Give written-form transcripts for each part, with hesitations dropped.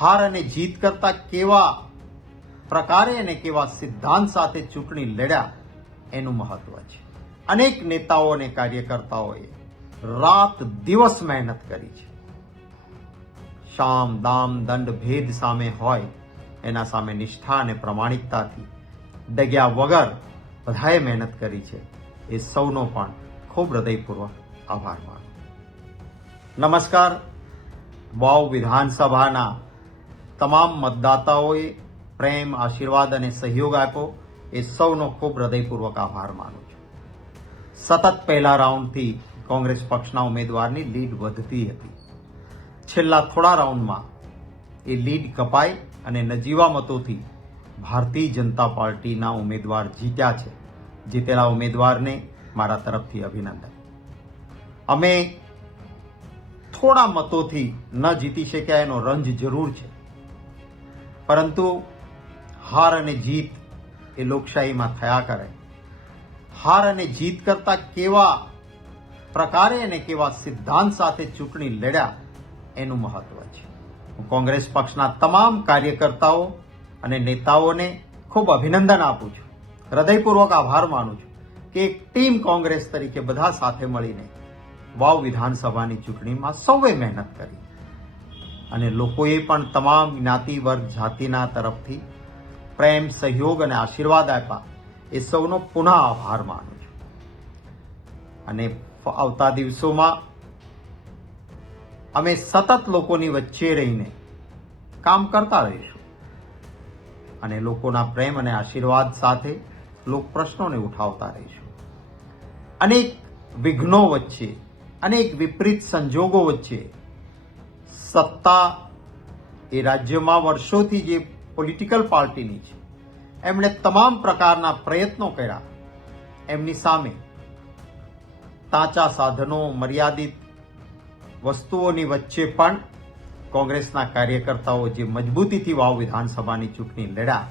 હાર અને જીત કરતા કેવા પ્રકારે અને કેવા સિદ્ધાંત સાથે ચૂંટણી લડ્યા એનું મહત્વ છે. અનેક નેતાઓ અને કાર્યકર્તાઓએ રાત દિવસ મહેનત કરી છે. શામ દામ દંડ ભેદ સામે હોય એના સામે નિષ્ઠા અને પ્રમાણિકતાથી ડગ્યા વગર બધાએ મહેનત કરી છે. એ સૌનો પણ ખૂબ હૃદયપૂર્વક આભાર માનું. નમસ્કાર. વાવ વિધાનસભાના તમામ મતદાતાઓએ પ્રેમ, આશીર્વાદ અને સહયોગ આપ્યો એ સૌનો ખૂબ હૃદયપૂર્વક આભાર માનું છું. સતત પહેલા રાઉન્ડથી કોંગ્રેસ પક્ષના ઉમેદવારની લીડ વધતી હતી. છેલ્લા થોડા રાઉન્ડમાં એ લીડ કપાઈ અને નજીવા મતોથી ભારતીય જનતા પાર્ટીના ઉમેદવાર જીત્યા છે. જીતેલા ઉમેદવારને મારા તરફથી અભિનંદન. અમે થોડા મતોથી ન જીતી શક્યા એનો રંજ જરૂર છે, પરંતુ હાર અને જીત એ લોકશાહીમાં થયા કરે. હાર અને જીત કરતા કેવા પ્રકારે અને કેવા સિદ્ધાંત સાથે ચૂંટણી લડ્યા એનું મહત્વ છે. હું કોંગ્રેસ પક્ષના તમામ કાર્યકર્તાઓ અને નેતાઓને ખૂબ અભિનંદન આપું છું. હૃદયપૂર્વક આભાર માનું છું કે એક ટીમ કોંગ્રેસ તરીકે બધા સાથે મળીને વાવ વિધાનસભાની ચૂંટણીમાં સૌએ મહેનત કરી અને લોકોએ પણ તમામ જ્ઞાતિ, વર્ગ, જાતિના તરફથી પ્રેમ, સહયોગ અને આશીર્વાદ આપ્યા. એ સૌનો પુનઃ આભાર માનું છું. અને આવતા દિવસોમાં અમે સતત લોકોની વચ્ચે રહીને કામ કરતા રહીશું અને લોકોના પ્રેમ અને આશીર્વાદ સાથે લોક પ્રશ્નોને ઉઠાવતા રહીશું. અનેક વિઘ્નો વચ્ચે, અનેક વિપરીત સંજોગો વચ્ચે સત્તા એ રાજ્યમાં વર્ષોથી જે પોલિટિકલ પાર્ટીની છે એમણે તમામ પ્રકારના પ્રયત્નો કર્યા. એમની સામે તાચા સાધનો, મર્યાદિત વસ્તુઓની વચ્ચે પણ કોંગ્રેસના કાર્યકર્તાઓ જે મજબૂતીથી વાવ વિધાનસભાની ચૂંટણી લડ્યા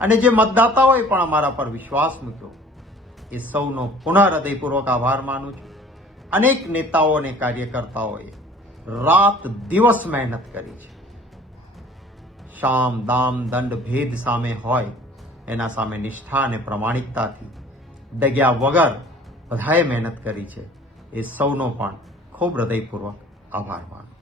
અને જે મતદાતાઓએ પણ અમારા પર વિશ્વાસ મૂક્યો એ સૌનો પુનઃ હૃદયપૂર્વક આભાર માનું છું. અનેક નેતાઓ અને કાર્યકર્તાઓએ રાત દિવસ મહેનત કરી છે. શામ દામ દંડ ભેદ સામે હોય એના સામે નિષ્ઠા અને પ્રમાણિકતાથી ડગ્યા વગર બધાએ મહેનત કરી છે. એ સૌનો પણ ખૂબ હૃદયપૂર્વક આભાર માનું.